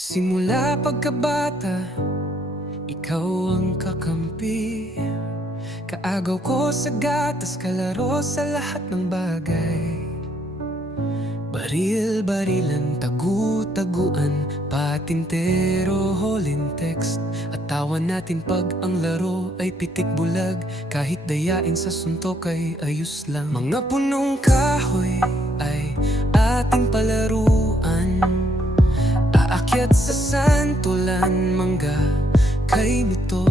Simula pagkabata, ikaw ang kakampi. Kaagaw ko sa gatas, kalaro sa lahat ng bagay. Baril-barilan, tagu-taguan Patintero, holding text. At tawa natin pag ang laro ay pitik bulag. Kahit dayain sa suntok ay ayos lang. Mga punong kahoy ay Aakyat sa santulan, mangga kay mito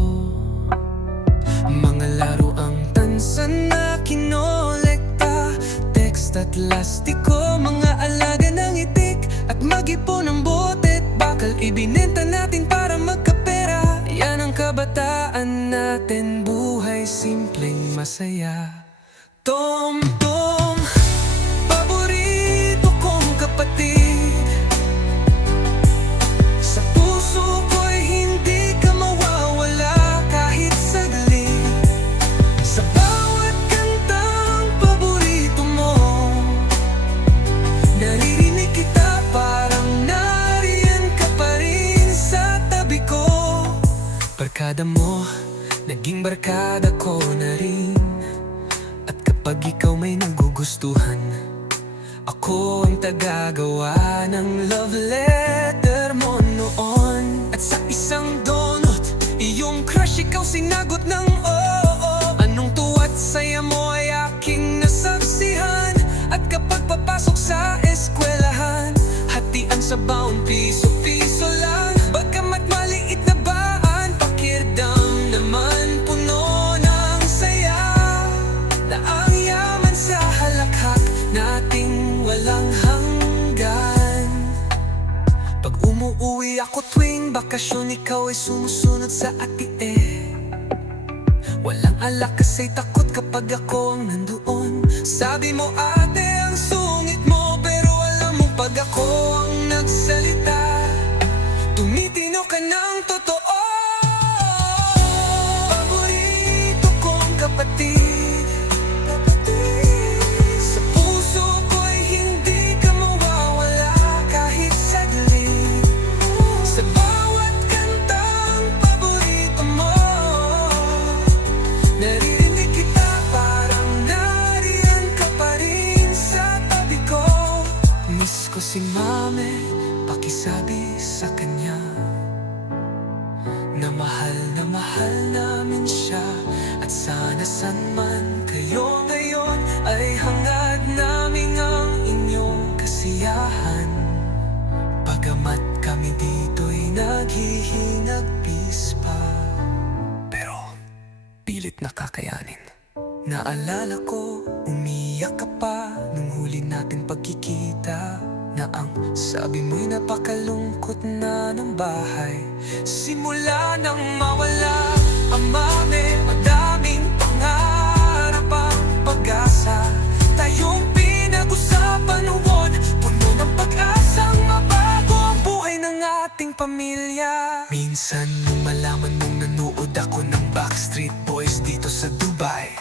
Mga laro ang tansan na kinolekta. Text at lastiko, mga alaga ng itik. At mag-ipon ng botet, bakal ibinenta natin para magkapera. Yan ang kabataan natin, buhay simpleng masaya. Tom Tom, paborito kong kapatid Barkada mo, naging barkada ko na rin. At kapag ikaw may nagugustuhan ako ang tagagawa ng love letter umuwi ako tuwing bakasyon Ikaw ay sumusunod sa ati Walang alak kasi takot kapag ako ang nandoon. Sabi mo ate ang sungit mo Pero alam mo pag ako ang nagsalita At sana san man kayo ngayon Ay hangad namin ang inyong kasiyahan. Pagamat kami dito'y naghihinagpis pa. Pero pilit na kakayanin Naalala ko, umiyak ka pa Nung huli natin pagkikita Na ang sabi mo'y napakalungkot na ng bahay. Simula nang mawala ang mami ating pamilya. Minsan nung malaman mong nanood ako ng Backstreet Boys dito sa Dubai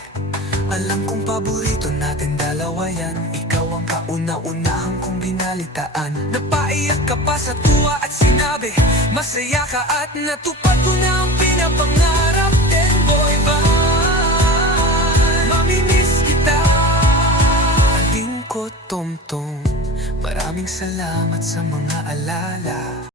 Alam kong paborito natin dalawa yan. Ikaw ang kauna-unahan kong binalitaan. Napaiyak ka pa sa tuwa at sinabi Masaya ka at natupad ko na ang pinapangarap Then boy bye Mamimiss kita. Aling ko tumtong Maraming salamat sa mga alala